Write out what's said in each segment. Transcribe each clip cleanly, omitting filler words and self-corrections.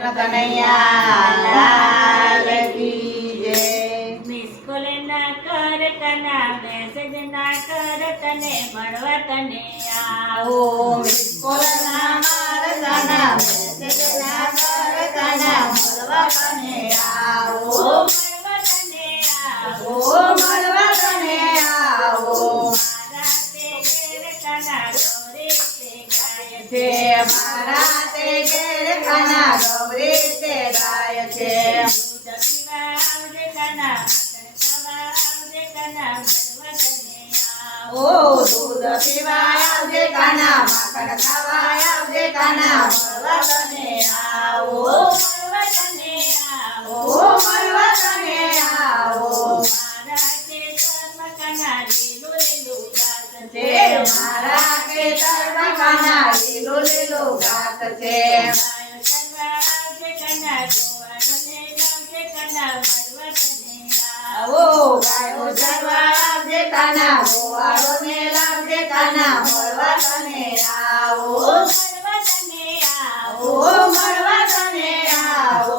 કનૈયા લાલ કી જય. Miss call ના કર કના મેસેજ ના કર તને મળવા તને આવો. મિસ કોલ ના માર કના મેસેજ ના કર કના મળવા તને આવો. મળવા તને આવો. મળવા તને આવો. મારા તે ઘેર કના ગોરે તે ગાય છે મારા તે ઘેર કના ગૌરી તે ગાય છે. દૂધ પીવા આવજે કના માખણ ખાવા આવજે કના મળવા તને આવો. દૂધ પીવા આવજે કાના માખણ ખાવા આવજે કાના મળવા તને આવો. મળવા તને આવો. મળવા તને આવો. મારા ખેતરમાં કના લીલું લીલું ઘાસ છે મારા ખેતરમાં કાના લીલું લીલું ઘાસ છે. ગાયો ચરવા આવજે કના ગોવાળોને લાવજે કના મળવા તને આવો. ગાયો ચરવા આવજે કાના ગોવાળોને લાવજે કાના મળવા તને આવો. મળવા તને આવો. મળવા તને આવો.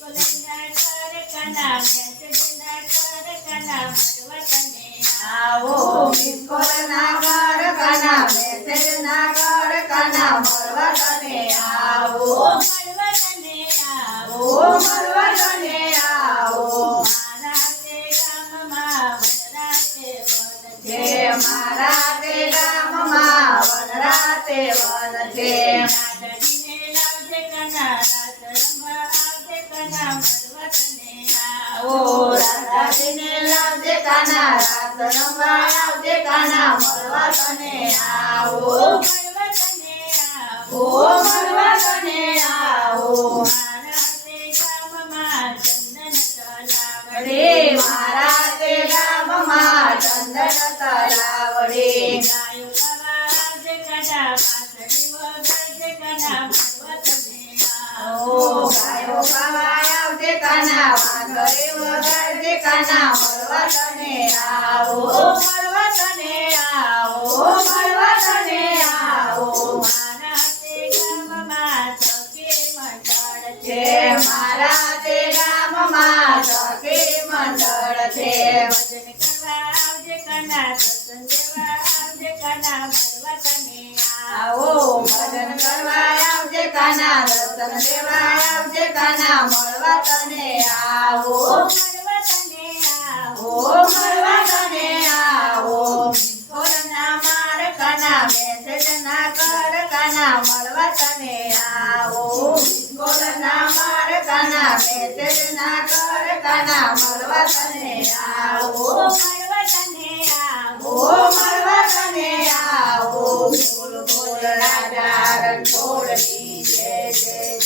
કોલેના કર કના મેસેજના કર કના મળવા તને આવો. મિસ કોલ ના કર કાના મેસેજ ના કર કાના મળવા તને આવો. મળવા તને આવો. મળવા તને આવો. મારા તે ગામમાં વનરાતે વન છે મારા તે ગામમાં વનરાતે વન છે. દાદાજીને લાવજે કના રાત રમવા આવજે કના મળવા તને આવો. રાધાજીને લાવજે કાના રાત રમવા આવજે કાના મળવા તને આવો. મળવા તને આવો. મળવા તને આવો. મારા તે ગામમાં ચંદન તલાવ રે મારા તે ગામમાં ચંદન તલાવ રે. ગાયો ખાવા આવજે કના વાસળી વગાડજે કના મળવા તને આવો. ગાયો ખાવા આવજે કાના વાંદરે વગાડજે કાના મળવા તને આવો. મળવા તને આવો. મળવા તને આવો. મારા તે ગામમાં સખી મંડળ છે મારા તે ગામમાં સખી મંડળ છે. ભજન કરવા આવજે કના સત્સંગ દેવા આવજે કના મળવા તને આવો. ભજન કરવા આવજે કાના દર્શન દેવા આવજે કાના મળવા તને આવો. મળવા તને આવો. મળવા તને આવો. કોલના માર કાના મેસેજ ના કર કાના મળવા તને આવો. કોલના માર કાના મેસેજ ના કર કાના મળવા તને આવો. મળવા તને આવો. મળવા તને આવો. બોલ બોલ રાજા રણછોડની જય.